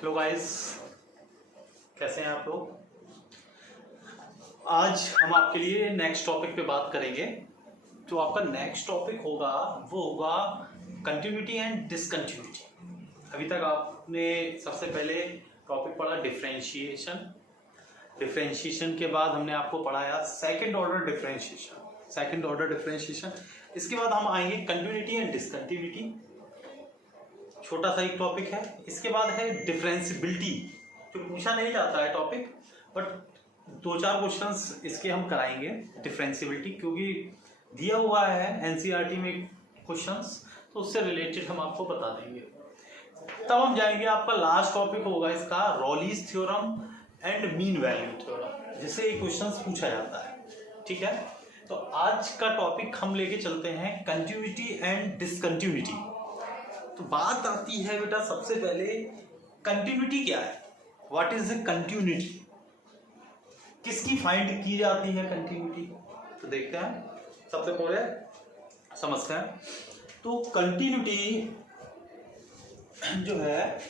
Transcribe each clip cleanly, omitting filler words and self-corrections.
Hello guys, कैसे हैं आप लोग। आज हम आपके लिए नेक्स्ट टॉपिक पे बात करेंगे। जो आपका नेक्स्ट टॉपिक होगा वो होगा कंटिन्यूटी एंड डिसकंटिन्यूटी। अभी तक आपने सबसे पहले टॉपिक पढ़ा डिफरेंशिएशन। डिफरेंशिएशन के बाद हमने आपको पढ़ाया सेकंड ऑर्डर डिफरेंशिएशन। इसके बाद हम आएंगे कंटिन्यूटी एंड डिसकंटिन्यूटी, छोटा सा एक टॉपिक है। इसके बाद है डिफरेंशिबिलिटी, जो पूछा नहीं जाता है टॉपिक, बट 2-4 क्वेश्चंस इसके हम कराएंगे डिफरेंशिबिलिटी, क्योंकि दिया हुआ है एनसीईआरटी में क्वेश्चंस, तो उससे रिलेटेड हम आपको बता देंगे। तब हम जाएंगे, आपका लास्ट टॉपिक होगा इसका Rolle's theorem and mean value theorem, जिससे ये क्वेश्चंस पूछा जाता है। ठीक है, तो आज का टॉपिक हम लेके चलते हैं कंटिन्यूटी एंड डिसकंटिन्यूटी। तो बात आती है बेटा, सबसे पहले कंटिन्यूटी क्या है, व्हाट इज द कंटिन्यूटी, किसकी फाइंड की जाती है कंटिन्यूटी। तो देखते हैं, सबसे पहले समझते हैं। तो कंटिन्यूटी जो है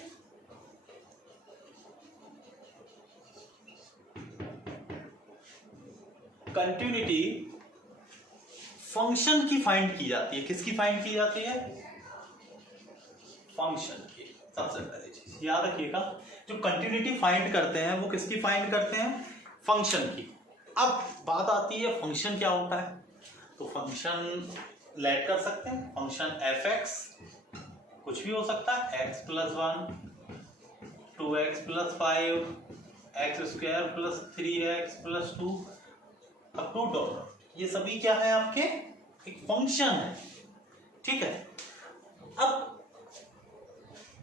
कंटिन्यूटी फंक्शन की फाइंड की जाती है। किसकी फाइंड की जाती है? फंक्शन की। सबसे पहली चीज याद रखिएगा, जो कंटिन्यूटी फाइंड करते हैं वो किसकी फाइंड करते हैं? फंक्शन की। अब बात आती है फंक्शन क्या होता है। तो फंक्शन लेट कर सकते हैं, फंक्शन एफ एक्स कुछ भी हो सकता है, x plus 1, 2x plus 5, x square plus 3x plus 2 up to dot. ये सभी क्या है? आपके एक फंक्शन है। ठीक है, अब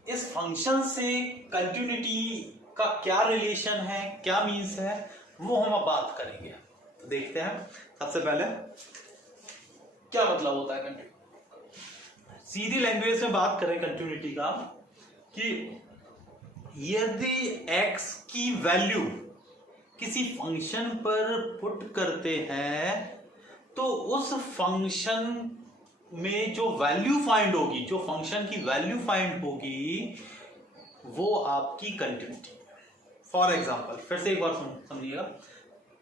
इस फंक्शन से कंटिन्यूटी का क्या रिलेशन है, क्या मीन्स है, वो हम अब बात करेंगे। तो देखते हैं, सबसे पहले क्या मतलब होता है कंटिन्यूटी। सीधी लैंग्वेज में बात करें कंटिन्यूटी का, कि यदि x की वैल्यू किसी फंक्शन पर पुट करते हैं तो उस फंक्शन में जो वैल्यू फाइंड होगी, जो फंक्शन की वैल्यू फाइंड होगी, वो आपकी कंटिन्यूटी। फॉर एग्जांपल, फिर से एक बार समझिएगा,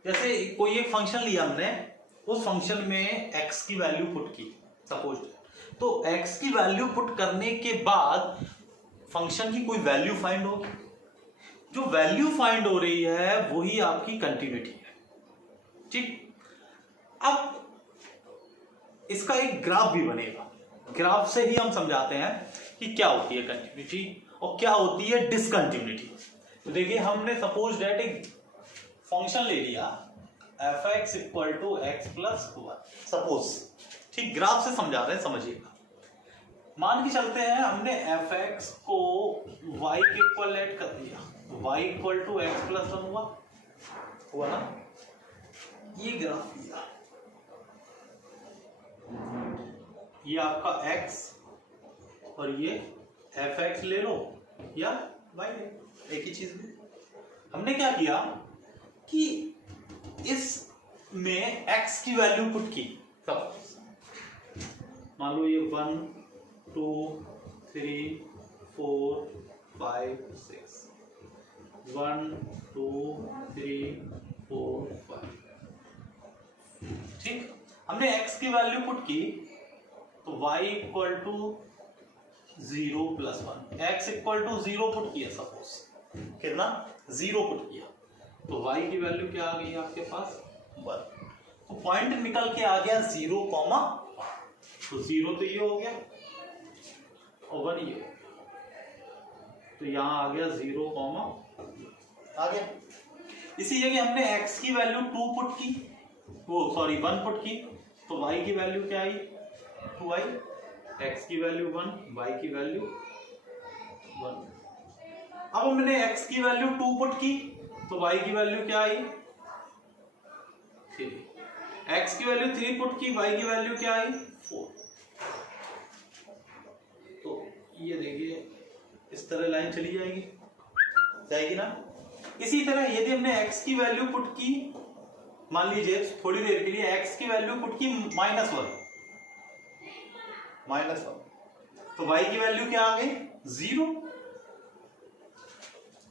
जैसे कोई एक फंक्शन लिया हमने, उस फंक्शन में x की वैल्यू पुट की सपोज, तो x की वैल्यू पुट करने के बाद फंक्शन की कोई वैल्यू फाइंड होगी। जो वैल्यू फाइंड हो रही है वही आपकी कंटिन्यूटी है। ठीक, अब इसका एक ग्राफ भी बनेगा। ग्राफ से ही हम समझाते हैं कि क्या होती है कंटिन्यूटी और क्या होती है डिसकंटिन्यूटी। तो देखिए, हमने सपोज दैट एक फंक्शन ले लिया f x equal to x plus 1 suppose. ठीक, ग्राफ से समझा रहे हैं, समझिएगा। मान के चलते हैं हमने एफ एक्स को y के इक्वल लेट कर दिया, y equal to x plus 1 हुआ ना। ये ग्राफ लिया, ये आपका x और ये एफ एक्स ले लो या y ले लो, एक ही चीज में। हमने क्या किया कि इसमें x की वैल्यू पुट की। सब मान लो ये 1 2 3 4 5 6 1 2 3 4 5। ठीक, हमने x की वैल्यू पुट की, तो y equal to 0 plus 1, x equal to 0 put किया सपोज, कितना? 0 पुट किया, तो y की वैल्यू क्या आ गई आपके पास? 1। तो पॉइंट निकल के आ गया 0, तो 0 तो ये हो गया और 1 ये हो गया, तो यहां आ गया 0, आ गया। इसी जगह हमने x की वैल्यू 2 पुट की, 1 पुट की, तो y की वैल्यू क्या आई? 2y। x की वैल्यू 1, y की वैल्यू 1। अब हमने x की वैल्यू 2 पुट की, तो y की वैल्यू क्या आई? 3। x की वैल्यू 3 पुट की, y की वैल्यू क्या आई? 4। तो ये देखिए, इस तरह लाइन चली जाएगी ना। इसी तरह यदि हमने x की वैल्यू पुट की, मान लीजिए थोड़ी देर के लिए x की वैल्यू पुट की -1, तो y की वैल्यू क्या आ गई? 0।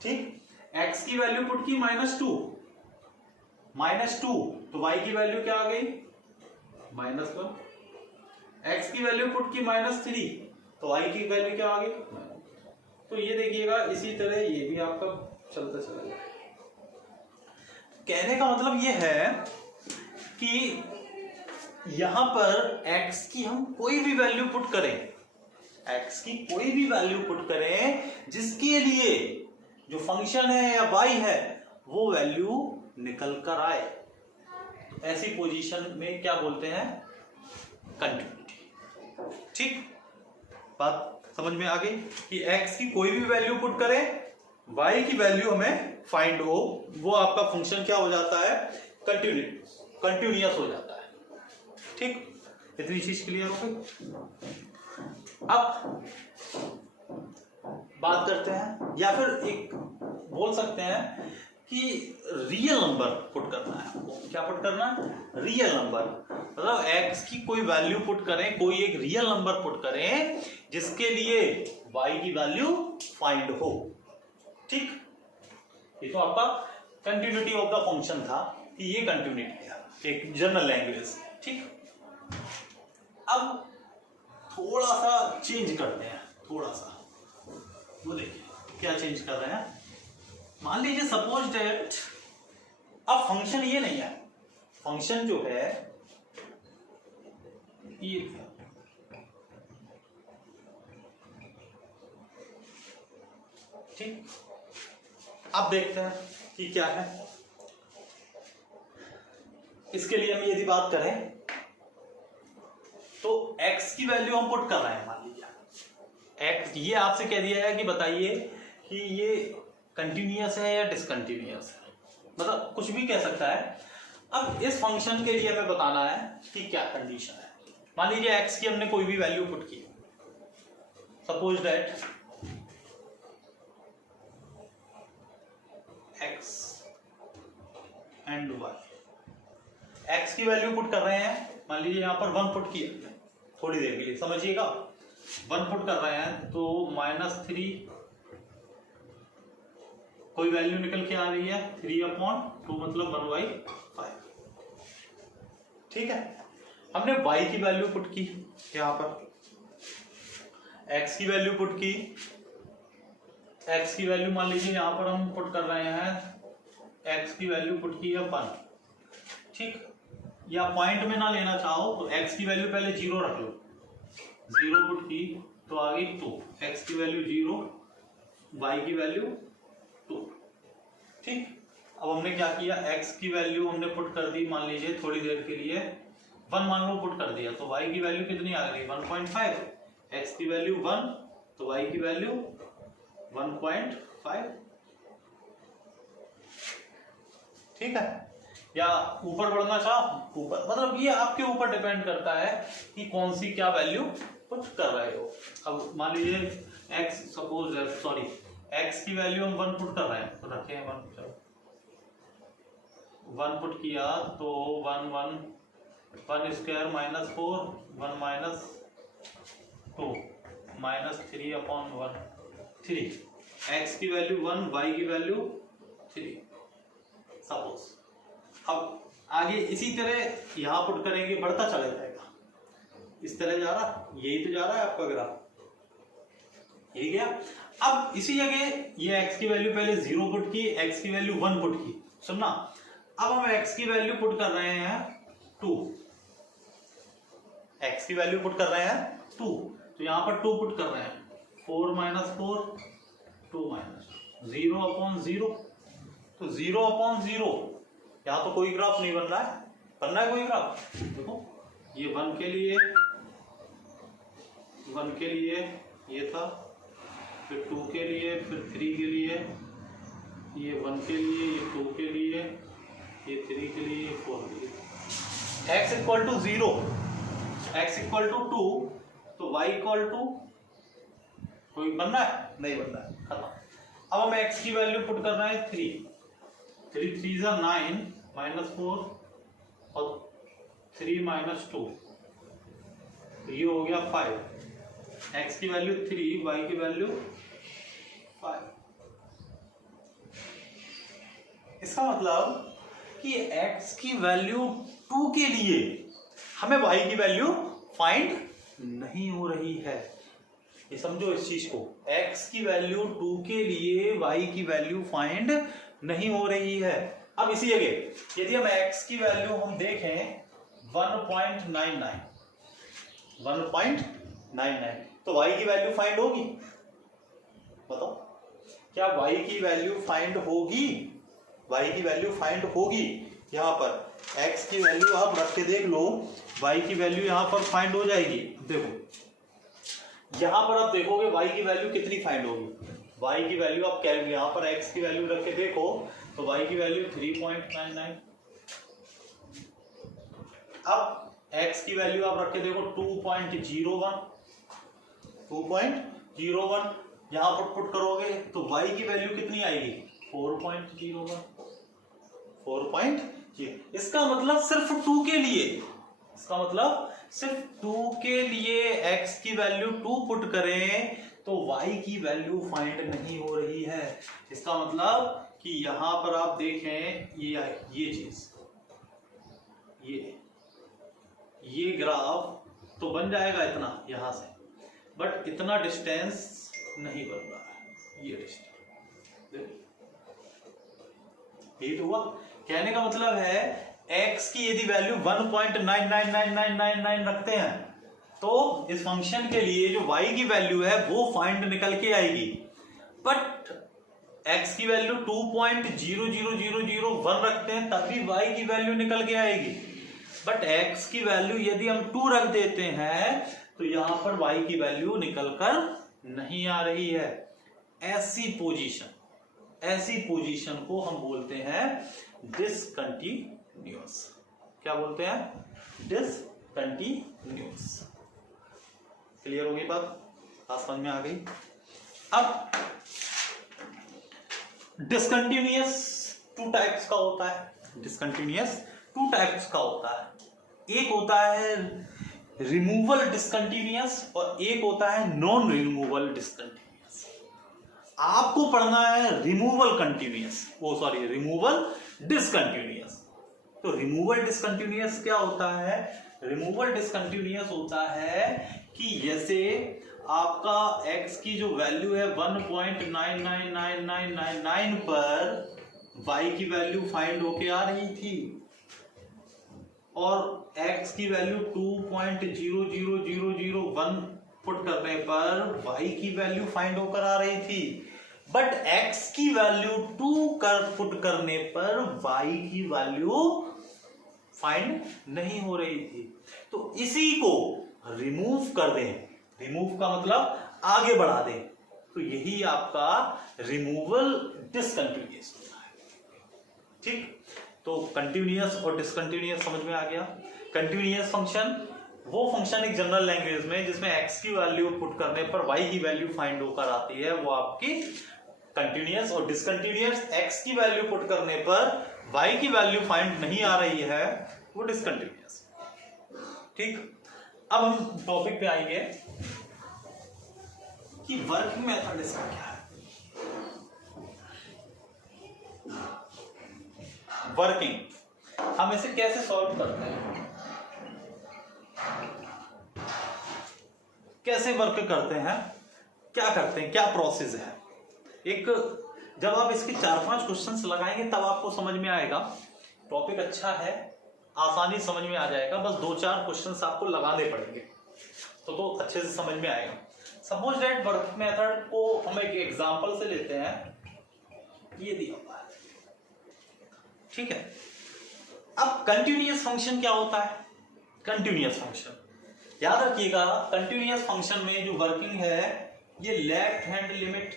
ठीक, x की वैल्यू पुट की -2 तो y की वैल्यू क्या आ गई -1। x की वैल्यू पुट की -3 तो y की वैल्यू क्या आ गई। तो ये देखिएगा इसी तरह ये भी आपका चलता चलेगा। कहने का मतलब ये है कि यहां पर x की हम कोई भी वैल्यू पुट करें, x की कोई भी वैल्यू पुट करें जिसके लिए जो फंक्शन है या y है वो वैल्यू निकल कर आए, ऐसी पोजीशन में क्या बोलते हैं, कंटिन्यूटी। ठीक, बात समझ में आ गई कि x की कोई भी वैल्यू पुट करें, y की वैल्यू हमें फाइंड हो, वो आपका फंक्शन क्या हो जाता है, कंटिन्यूअस हो जाता है। ठीक, इतनी चीज क्लियर हो गई। अब बात करते हैं, या फिर एक बोल सकते हैं कि रियल नंबर पुट करना है आपको। क्या पुट करना है, रियल नंबर, मतलब x की कोई वैल्यू पुट करें, कोई एक रियल नंबर पुट करें जिसके लिए y की वैल्यू फाइंड हो। ठीक, ये तो आपका कंटिन्यूटी ऑफ द फंक्शन था कि ये कंटिन्यूटी है, एक जनरल लैंग्वेज। ठीक, अब थोड़ा सा चेंज करते हैं, थोड़ा सा वो देखिए क्या चेंज कर रहे हैं। मान लीजिए सपोज दैट अब फंक्शन ये नहीं है, फंक्शन जो है ये ठीक, अब देखते हैं कि क्या है। इसके लिए हम यदि बात करें तो x की वैल्यू हम पुट कर रहे हैं, मान लीजिए x, ये आपसे कह दिया है कि बताइए कि ये कंटिन्यूअस है या डिसकंटिन्यूअस है, मतलब कुछ भी कह सकता है। अब इस फंक्शन के लिए हमें बताना है कि क्या कंडीशन है। मान लीजिए x की हमने कोई भी वैल्यू पुट की, suppose that x and y, x की वैल्यू पुट कर रहे हैं, मान लीजिए यहां पर 1 पुट किया, थोड़ी देर के लिए समझिएगा, 1 पुट कर रहे हैं तो -3 कोई वैल्यू निकल के आ रही है 3/2 मतलब 1/5। ठीक है, हमने y की वैल्यू पुट की, यहां पर x की वैल्यू पुट की, x की वैल्यू मान लीजिए यहां पर हम पुट कर रहे हैं, x की वैल्यू पुट की है 1। ठीक, या पॉइंट में ना लेना चाहो तो x की वैल्यू पहले 0 रख लो, 0 पुट की तो आ गई 2, x की वैल्यू 0, y की वैल्यू 2। ठीक, अब हमने क्या किया, x की वैल्यू हमने पुट कर दी, मान लीजिए थोड़ी देर के लिए 1 मान लो पुट कर दिया, तो y की वैल्यू कितनी आ गई 1.5, x की वैल्यू 1 तो y की वैल्यू 1.5। ठीक है, या ऊपर बढ़ना चाहो ऊपर, मतलब ये आपके ऊपर डिपेंड करता है कि कौन सी क्या वैल्यू पुट कर रहे हो। अब मान लीजिए x सपोज सॉरी x की वैल्यू हम 1 पुट कर रहे हैं, तो रखे हैं 1, चलो 1 पुट किया तो 1 स्क्वायर -4 1 -2 -3/1 3, x की वैल्यू 1 y की वैल्यू 3 सपोज। अब आगे इसी तरह यहां पुट करेंगे, बढ़ता चला जाएगा, इस तरह जा रहा, यही तो जा रहा है आपका ग्राफ, यही गया। अब इसी जगह ये x की वैल्यू पहले 0 पुट की, x की वैल्यू 1 पुट की, सुनना, अब हम x की वैल्यू पुट कर रहे हैं 2, x की वैल्यू पुट कर रहे हैं 2, तो यहां पर 2 पुट कर रहे हैं, 4 -4 2 0/0, तो 0/0 यहां तो कोई ग्राफ नहीं बन रहा है, बनना है कोई ग्राफ, देखो ये 1 के लिए ये था, फिर 2 के लिए, फिर 3 के लिए, ये 1 के लिए, ये 2 के लिए, ये 3 के लिए, ये 4 के लिए। x equal to 0, x equal to 2, तो y इक्वल टू कोई बनना है, नहीं बनना है, खत्म। अब हम x की वैल्यू पुट कर रहे हैं 3 3 3 9 -4 और 3 -2, ये हो गया 5, x की वैल्यू 3 y की वैल्यू 5। इसका मतलब कि x की वैल्यू 2 के लिए हमें y की वैल्यू फाइंड नहीं हो रही है। ये समझो इस चीज को, x की वैल्यू 2 के लिए y की वैल्यू फाइंड नहीं हो रही है। अब इसी जगह यदि हम x की वैल्यू हम देखें 1.99 तो y की वैल्यू फाइंड होगी? बताओ, क्या y की वैल्यू फाइंड होगी? y की वैल्यू फाइंड होगी। यहां पर x की वैल्यू आप रख के देख लो, y की वैल्यू यहां पर फाइंड हो जाएगी। देखो यहां पर आप देखोगे y की वैल्यू कितनी फाइंड होगी। y की वैल्यू आप कैलकुलेट, यहां पर x की वैल्यू रख के देखो तो y की वैल्यू 3.99। अब x की वैल्यू आप रख के देखो 2.01 यहां पर पुट करोगे तो y की वैल्यू कितनी आएगी? 4.01। इसका मतलब सिर्फ 2 के लिए, इसका मतलब सिर्फ 2 के लिए x की वैल्यू 2 पुट करें तो y की वैल्यू फाइंड नहीं हो रही है। इसका मतलब कि यहां पर आप देखें ये चीज, ये ग्राफ तो बन जाएगा इतना यहां से, बट इतना डिस्टेंस नहीं बन रहा है। ये डिस्टेंस हिट हुआ। कहने का मतलब है x की यदि वैल्यू 1.999999 रखते हैं तो इस फंक्शन के लिए जो y की वैल्यू है वो फाइंड निकल के आएगी। बट x की वैल्यू 2.00001 रखते हैं तभी y की वैल्यू निकल के आएगी। बट x की वैल्यू यदि हम 2 रख देते हैं तो यहां पर y की वैल्यू निकलकर नहीं आ रही है। ऐसी पोजीशन को हम बोलते हैं डिसकंटिन्यूअस। क्या बोलते हैं? डिसकंटिन्यूअस। क्लियर होगी बात? बात समझ में आ गई? अब डिसकंटिन्यूअस 2 टाइप्स का होता है। डिसकंटिन्यूअस 2 टाइप्स का होता है। एक होता है रिमूवल डिसकंटिन्यूअस और एक होता है नॉन रिमूवल डिसकंटिन्यूअस। आपको पढ़ना है रिमूवल डिसकंटिन्यूअस। तो रिमूवल डिसकंटिन्यूअस क्या होता है? रिमूवल डिसकंटिन्यूअस होता है कि जैसे आपका x की जो वैल्यू है 1.999999 पर y की वैल्यू फाइंड होके आ रही थी और x की वैल्यू 2.00001 पुट करने पर y की वैल्यू फाइंड होकर आ रही थी। बट x की वैल्यू 2 पुट करने पर y की वैल्यू फाइंड नहीं हो रही थी। तो इसी को रिमूव कर दें, रिमूव का मतलब आगे बढ़ा दें, तो यही आपका रिमूवल डिसकंटिन्यूअस होता है। ठीक, तो कंटिन्यूअस और डिसकंटिन्यूअस समझ में आ गया। कंटिन्यूअस फंक्शन वो फंक्शन एक जनरल लैंग्वेज में जिसमें x की वैल्यू पुट करने पर y की वैल्यू फाइंड होकर आती है, वो आपकी कंटिन्यूअस। और डिसकंटिन्यूअस x की वैल्यू पुट करने पर y की वैल्यू फाइंड नहीं आ रही है, वो डिसकंटिन्यूअस। ठीक, अब हम टॉपिक पे आएंगे कि वर्किंग मेथड इसका क्या है। वर्किंग हम इसे कैसे सॉल्व करते हैं, कैसे वर्क करते हैं, क्या करते हैं, क्या प्रोसेस है। एक जब आप इसके 4-5 क्वेश्चंस लगाएंगे तब आपको समझ में आएगा। टॉपिक अच्छा है, आसानी समझ में आ जाएगा, बस 2-4 क्वेश्चंस आपको लगाने पड़ेंगे तो अच्छे से समझ में आएगा। सपोज दैट वर्किंग मेथड को हम एक एग्जांपल से लेते हैं, ये दिया हुआ है, ठीक है। अब कंटिन्यूअस फंक्शन क्या होता है? कंटिन्यूअस फंक्शन याद रखिएगा, कंटिन्यूअस फंक्शन में जो वर्किंग है ये left hand limit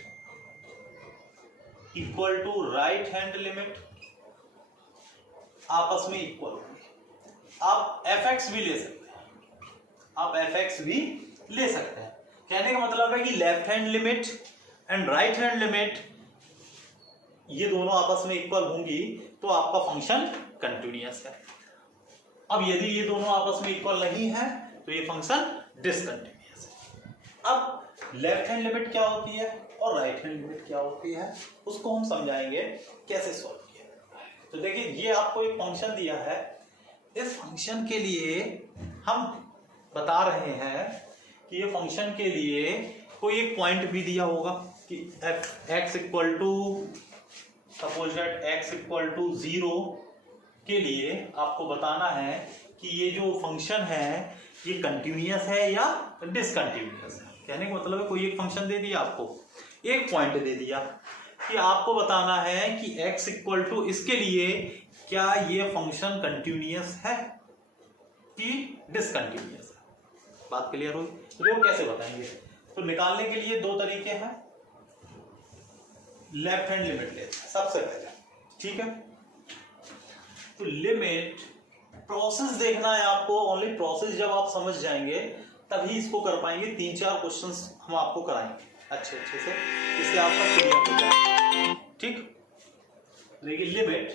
equal to right hand limit आपस में इक्वल होंगे। आप fx भी ले सकते हैं, आप fx भी ले सकते हैं। कहने का मतलब है कि left hand limit and right hand limit ये दोनों आपस में इक्वल होंगी तो आपका फंक्शन कंटिन्यूअस है। अब यदि ये दोनों आपस में इक्वल नहीं है तो ये फंक्शन डिसकंटिन्यूअस है। अब लेफ्ट हैंड लिमिट क्या होती है और राइट हैंड लिमिट क्या होती है उसको हम समझाएंगे कैसे सॉल्व किया जाता है। तो देखिए ये आपको एक फंक्शन दिया है, इस फंक्शन के लिए हम बता रहे हैं कि ये फंक्शन के लिए कोई एक पॉइंट भी दिया होगा कि x equal to suppose that x equal to 0 के लिए आपको बताना है कि ये जो फंक्शन है ये कंटिन्यूअस है या डिसकंटिन्यूअस है। कहने का मतलब है कोई एक फंक्शन दे दिया, आपको एक पॉइंट दे दिया कि आपको बताना है कि x इक्वल टू इसके लिए क्या ये फंक्शन कंटिन्यूअस है कि डिसकंटिन्यूअस है। बात क्लियर हुई? तो कैसे बताएंगे? तो निकालने के लिए दो तरीके हैं, लेफ्ट हैंड लिमिट लेते हैं सबसे पहले, ठीक है। तो लिमिट प्रोसेस देखना है आपको, ओनली प्रोसेस जब आप समझ जाएंगे तभी इसको कर पाएंगे। 3-4 क्वेश्चंस हम आपको कराएंगे अच्छे से, इससे आपका क्लियर हो जाए, ठीक। देखिए लिमिट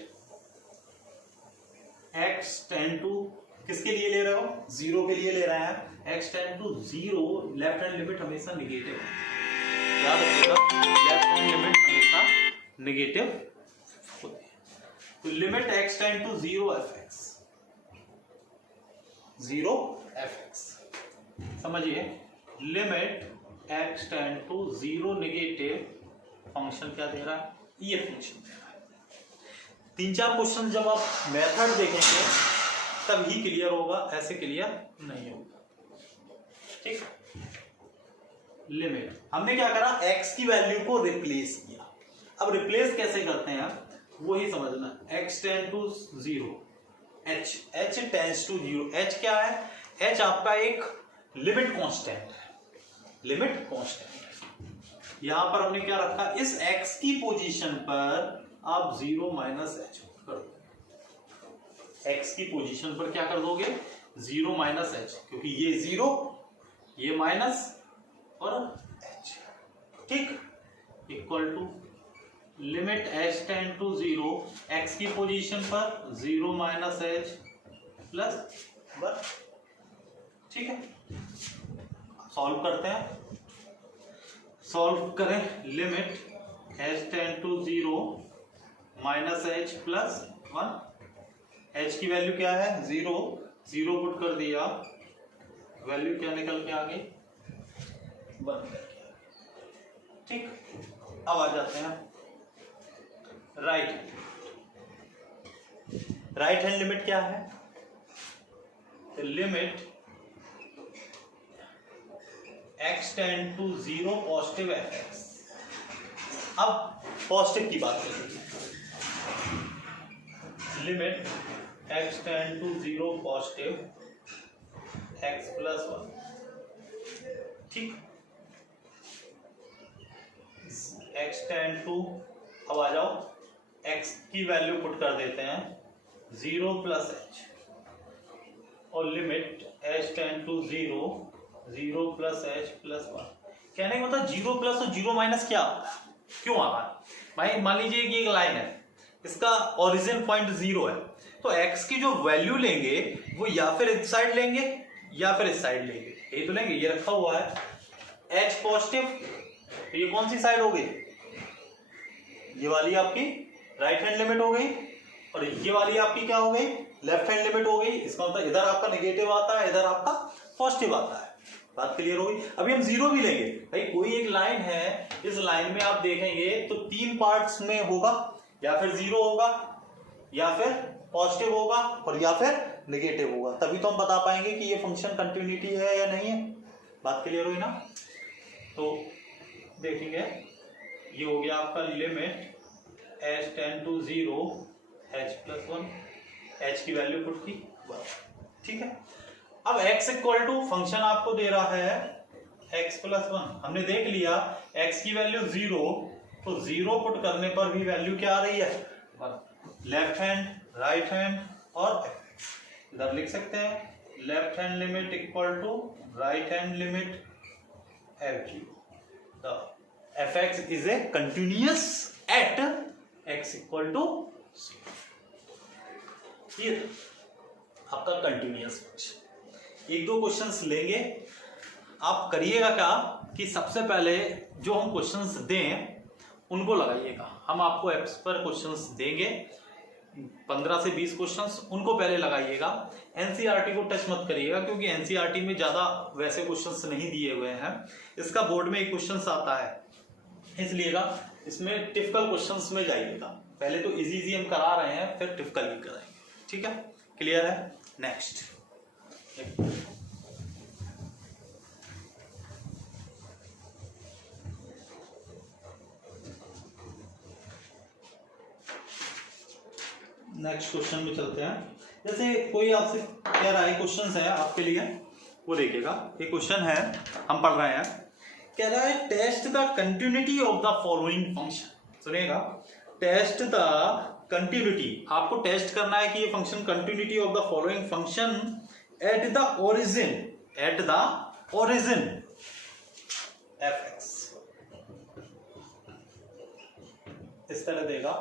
x टेंड टू किसके लिए ले रहे हो? 0 के लिए ले रहे हैं। x tend to 0, left hand limit हमेशा निगेटिव है, याद रखिएगा, लेफ्ट हैंड लिमिट हमेशा निगेटिव होती है। तो limit x tend to 0 fx, समझिए limit x tend to 0 negative function क्या दे रहा है? ये फंक्शन दे रहा है। 3-4 क्वेश्चन जब आप मेथड देखेंगे तब ही क्लियर होगा, ऐसे क्लियर नहीं होगा, ठीक। लिमिट हमने क्या करा? x की वैल्यू को रिप्लेस किया। अब रिप्लेस कैसे करते हैं वही समझना। x tend to 0, h tends to 0, h क्या है? h आपका एक लिमिट कांस्टेंट है, लिमिट कांस्टेंट। यहां पर हमने क्या रखा? इस x की पोजीशन पर आप 0 माइनस h कर दो। x की पोजीशन पर क्या कर दोगे? 0 माइनस h, क्योंकि ये 0 ये माइनस और h, ठीक। Equal to limit h tend to 0, x की पोजीशन पर 0 माइनस h प्लस 1, ठीक है। सॉल्व करते हैं, सॉल्व करें। Limit h tend to 0 minus h plus 1, h की वैल्यू क्या है? 0 पुट कर दिया, वैल्यू क्या निकल के आ गई? 1, ठीक। अब आ जाते हैं राइट हैंड लिमिट क्या है? Limit x tend to 0 positive fx। अब पॉजिटिव की बात करेंगे। Limit x tend to 0 positive x plus 1, ठीक। x टेंड टू, अब आ जाओ x की वैल्यू पुट कर देते हैं 0 प्लस h, और limit h tend to 0 plus h plus 1। कहने का मतलब 0 प्लस और 0 माइनस क्या होता है? क्यों आ रहा है भाई? मान लीजिए कि एक लाइन है, इसका ओरिजिन पॉइंट 0 है, तो x की जो वैल्यू लेंगे वो या फिर इस साइड लेंगे या फिर इस साइड लेंगे, यही तो लेंगे। ये रखा हुआ है h पॉजिटिव, तो ये कौन सी साइड हो गई? ये वाली आपकी राइट हैंड लिमिट हो गई, और ये वाली आपकी क्या हो गई? लेफ्ट हैंड लिमिट हो गई। इसका मतलब इधर आपका नेगेटिव आता है, इधर आपका पॉजिटिव आता है। बात क्लियर हो गई? अभी हम 0 भी लेंगे भाई, कोई एक लाइन है, इस लाइन में आप देखेंगे तो 3 पार्ट्स में होगा, या फिर 0 होगा, या फिर पॉजिटिव होगा, और या फिर नेगेटिव होगा, तभी तो हम बता पाएंगे कि ये फंक्शन कंटिन्यूटी है या नहीं है। बात क्लियर हुई ना? तो देखेंगे ये हो गया आपका limit h tend to 0 h plus 1, h की वैल्यू पुट की 1, ठीक है। अब x इक्वल टू फंक्शन आपको दे रहा है x प्लस 1, हमने देख लिया x की वैल्यू 0, तो 0 पुट करने पर भी वैल्यू क्या आ रही है? 1। लेफ्ट हैंड, राइट हैंड और इधर लिख सकते हैं left hand limit equal to right hand limit fg। The fx is a continuous at x equal to 0। ये आपका कंटिन्यूअस फंक्शन। 1-2 क्वेश्चंस लेंगे, आप करिएगा क्या कि सबसे पहले जो हम क्वेश्चंस दें उनको लगाइएगा। हम आपको एप्स पर क्वेश्चंस देंगे, 15 से 20 क्वेश्चंस उनको पहले लगाइएगा। एनसीईआरटी को टच मत करिएगा, क्योंकि एनसीईआरटी में ज्यादा वैसे क्वेश्चंस नहीं दिए हुए हैं। इसका बोर्ड में एक क्वेश्चंस आता है, इसलिएगा इसमें टिपिकल क्वेश्चंस में जाइएगा। पहले तो इजी इजी हम करा रहे हैं, फिर टिपिकल भी कराएंगे। ठीक है, क्लियर है? नेक्स्ट क्वेश्चन में चलते हैं। जैसे कोई आपसे कह रहा है, क्वेश्चन है आपके लिए, वो देखिएगा। ये क्वेश्चन है, हम पढ़ रहे हैं, कह रहा है test the continuity of the following function. सुनिएगा, टेस्ट द कंटिन्यूटी, आपको टेस्ट करना है कि ये function continuity of the following function at the origin f x. इस तरह देगा,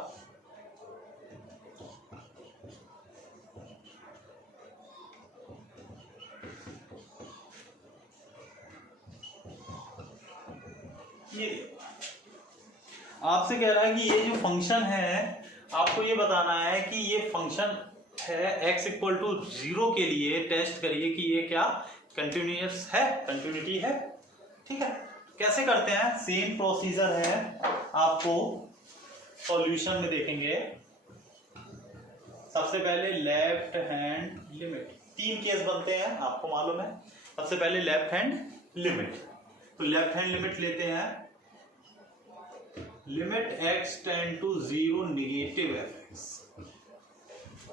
ये आपसे कह रहा है कि ये जो फंक्शन है, आपको ये बताना है कि ये फंक्शन है x इक्वल टू 0 के लिए टेस्ट करिए कि ये क्या कंटिन्यूअस है, कंटिन्यूटी है। ठीक है, कैसे करते हैं? सेम प्रोसीजर है, आपको सॉल्यूशन में देखेंगे। सबसे पहले लेफ्ट हैंड लिमिट, 3 केस बनते हैं, आपको मालूम है। सबसे पहले लेफ्ट हैंड लिमिट, तो लेफ्ट हैंड लिमिट लेते हैं, limit x tend to 0 negative f x.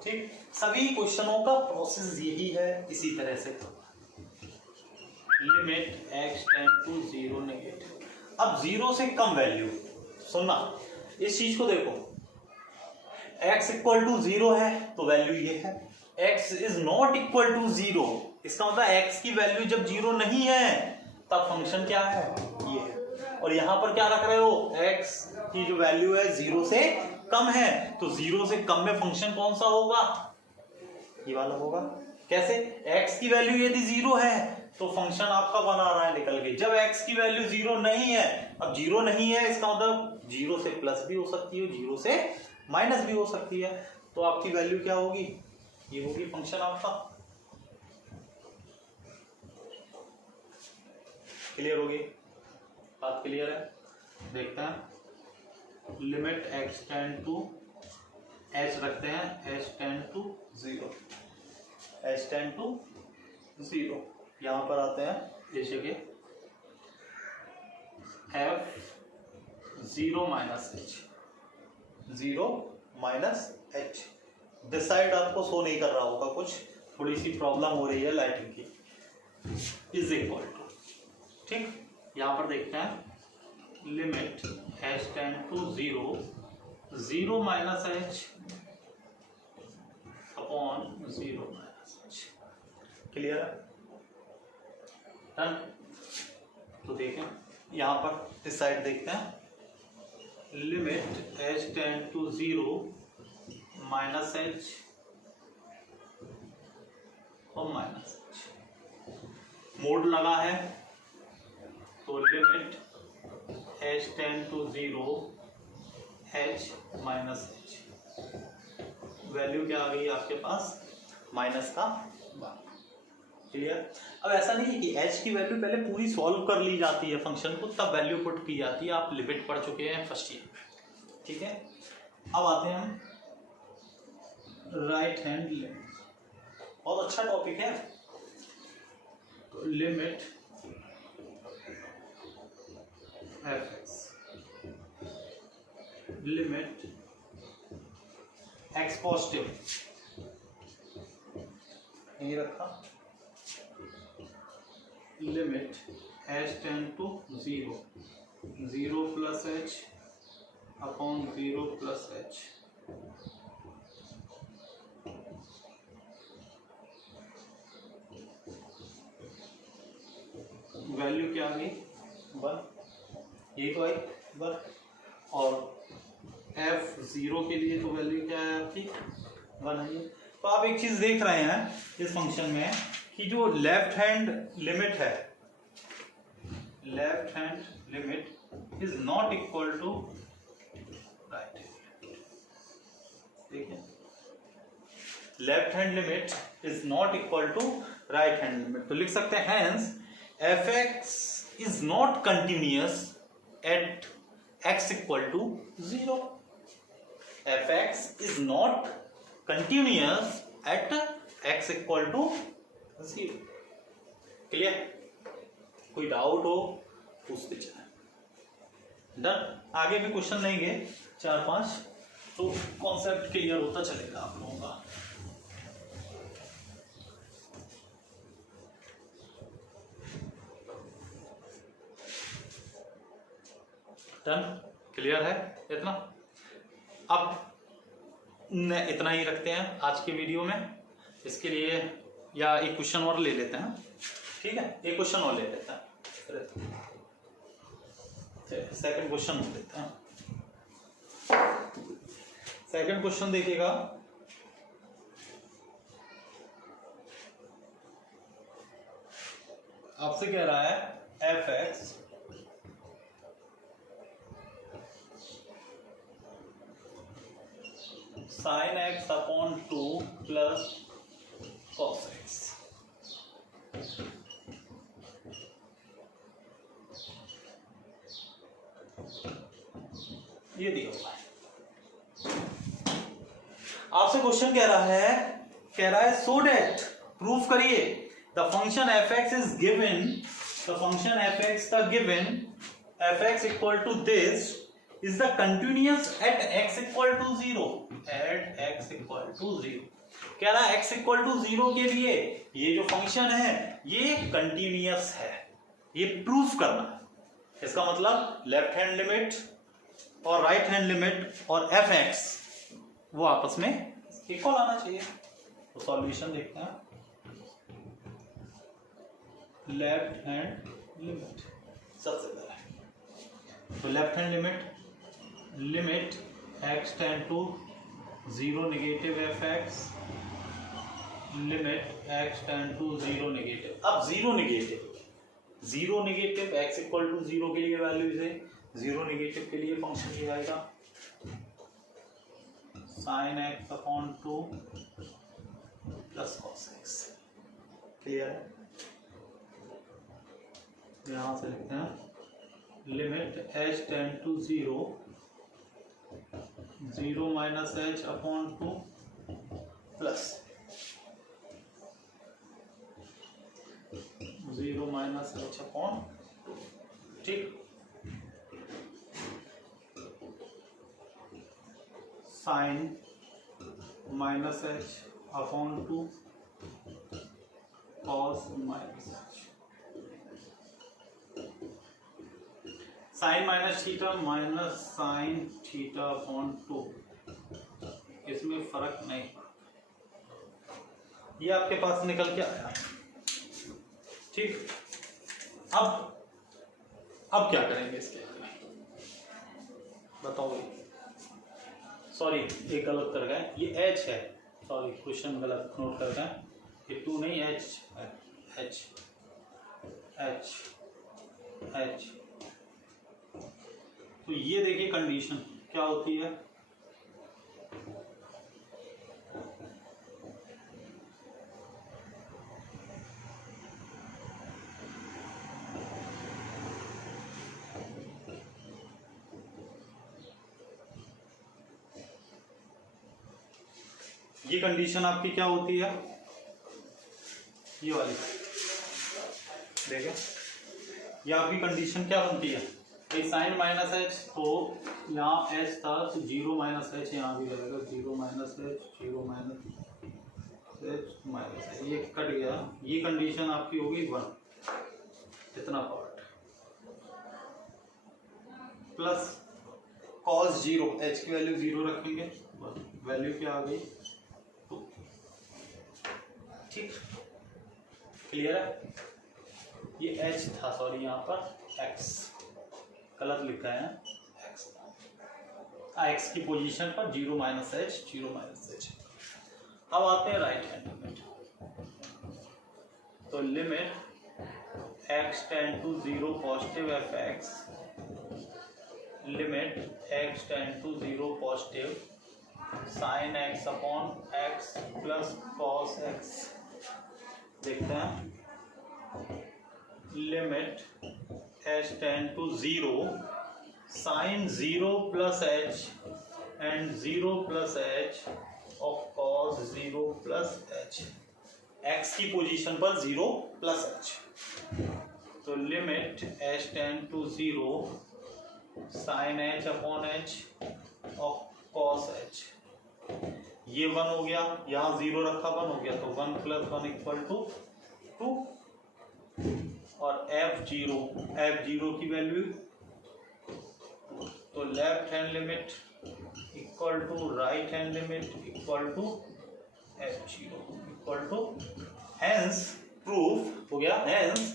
ठीक, सभी क्वेश्चनों का प्रोसेस यही है, इसी तरह से limit x tend to 0 negative. अब 0 से कम वैल्यू, सुनना इस चीज को देखो, x इक्वल टू 0 है तो वैल्यू ये है, x is not equal to 0, इसका मतलब x की वैल्यू जब 0 नहीं है तब फंक्शन क्या है, ये है। और यहां पर क्या रख रहे हो, x की जो वैल्यू है 0 से कम है, तो 0 से कम में फंक्शन कौन सा होगा, ये वाला होगा। कैसे? x की वैल्यू यदि 0 है तो फंक्शन आपका बना रहा है निकल के। जब x की वैल्यू 0 नहीं है, अब 0 नहीं है इसका मतलब 0 से प्लस भी हो सकती है, 0 से माइनस भी हो सकती है, तो आपकी वैल्यू क्या होगी, ये होगी फंक्शन आपका। क्लियर होगी बात? क्लियर है? देखते हैं, limit x tend to h रखते हैं, h tend to 0, h tend to 0, यहां पर आते हैं जैसे कि f 0 minus h। This side आपको शो नहीं कर रहा होगा, कुछ थोड़ी सी प्रॉब्लम हो रही है लाइटिंग की, इज इक्वल टू। ठीक, यहां पर देखते हैं, limit h tend to 0 minus h upon 0 minus h। Clear है? डन। तो देखें यहां पर इस साइड देखते हैं, limit h tend to 0 minus h और माइनस h, मोड लगा है तो limit h tend to 0 h minus h, value क्या आ गई आपके पास, माइनस का 1। क्लियर? अब ऐसा नहीं है कि h की वैल्यू पहले पूरी सॉल्व कर ली जाती है फंक्शन को, तब वैल्यू पुट की जाती है। आप लिमिट पढ़ चुके हैं फर्स्ट ईयर में। ठीक है, अब आते हैं हम राइट हैंड लिमिट, बहुत अच्छा टॉपिक है। तो limit f x, limit x positive, ये रखा, limit h tend to 0 plus h upon 0 plus h, value क्या आ गई 1, ये तो आई 1, और f 0 के लिए तो वैल्यू क्या है आपकी 1 है। तो आप एक चीज देख रहे हैं इस फंक्शन में कि जो लेफ्ट हैंड लिमिट है, left hand limit is not equal to right. देखिए left hand limit is not equal to right hand limit. तो लिख सकते हैं hence F x is not continuous at X equal to 0। F x is not continuous at X equal to 0। Clear? कोई doubt हो पूछते चले। Done. आगे भी क्वेश्चन लेंगे 4-5, तो कॉन्सेप्ट क्लियर होता चलेगा आप लोगों का। डन। क्लियर है इतना? अब इतना ही रखते हैं आज के वीडियो में। इसके लिए या एक क्वेश्चन और ले लेते हैं, ठीक है? एक क्वेश्चन और ले लेते हैं, सेकंड क्वेश्चन लेते हैं। सेकंड क्वेश्चन देखिएगा, आपसे कह रहा है f x sine x upon 2 plus cos x. ये दिया हुआ है। आपसे क्वेश्चन कह रहा है सो डेट प्रूफ करिए the function f x is given, the function f x the given f x equal to this is the continuous at x equal to 0, at x equal to 0। कह रहा है x equal to 0 के लिए ये जो function है ये continuous है, ये प्रूफ करना है। इसका मतलब लेफ्ट हैंड लिमिट और राइट हैंड लिमिट और एफ एक्स वो आपस में इक्वल आना चाहिए। तो सॉल्यूशन देखते हैं। लेफ्ट हैंड लिमिट सबसे पहले, तो left hand limit x tend to 0 negative f x, limit x tend to 0 negative. अब 0 नेगेटिव x इक्वल टू 0 के लिए वैल्यू है, 0 नेगेटिव के लिए फंक्शन ये आएगा sine x upon 2 plus cos x. Clear है? यहां से लिखते हैं limit h tend to 0 minus h upon 2 plus 0 minus h upon 2। ठीक। Sine minus h upon 2 cos minus h. Sine minus theta minus sine theta upon 2, इसमें फर्क नहीं, ये आपके पास निकल के आया। ठीक। अब क्या करेंगे इसके लिए बताओ। सॉरी ये गलत कर गए, ये एच है, सॉरी क्वेश्चन गलत नोट कर गए, ये 2 नहीं एच है, एच एच एच। तो ये देखिए कंडीशन क्या होती है, ये कंडीशन आपकी क्या होती है, ये वाली देखिए, ये आपकी कंडीशन क्या बनती है, साइन माइनस एच, तो यहाँ एच था तो 0 माइनस एच यहाँ भी रहेगा, 0 minus H 0 minus H minus H, ये कट गया। ये कंडीशन आपकी होगी 1, इतना पार्ट प्लस कॉस 0, एच की वैल्यू 0 रखेंगे, वैल्यू क्या आ गई 2। ठीक। क्लियर है? ये एच था, सॉरी यहाँ पर एक्स गलत लिखा है, एक्स की पोजीशन पर 0 माइनस एच 0 माइनस एच। अब आते हैं राइट हैंड लिमिट, तो limit x tend to 0 positive f x, limit x tend to 0 positive sine x upon x plus cos x. देखते हैं, limit h tend to 0 sine 0 plus h and 0 plus h of cos 0 plus h, x की position पर 0 plus h. तो limit h tend to 0 sine h upon h of cos h, ये 1 हो गया, यहां 0 रखा 1 हो गया, तो 1 प्लस 1 इक्वल टू 2। और f0 की वैल्यू, तो left hand limit equal to right hand limit equal to f0 equal to, hence proof हो गया, hence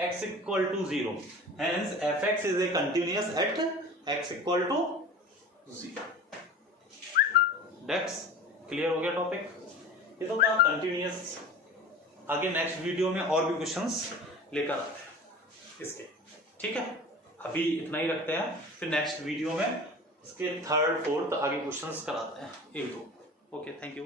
x equal to 0, hence fx is a continuous at x equal to 0। डेक्स clear हो गया topic, ये तो था continuous. आगे next video में और भी क्वेश्चंस लेकर आते हैं इसके, ठीक है। अभी इतना ही रखते हैं, फिर नेक्स्ट वीडियो में इसके 3rd 4th आगे क्वेश्चंस कराते हैं 1-2। Okay, thank you.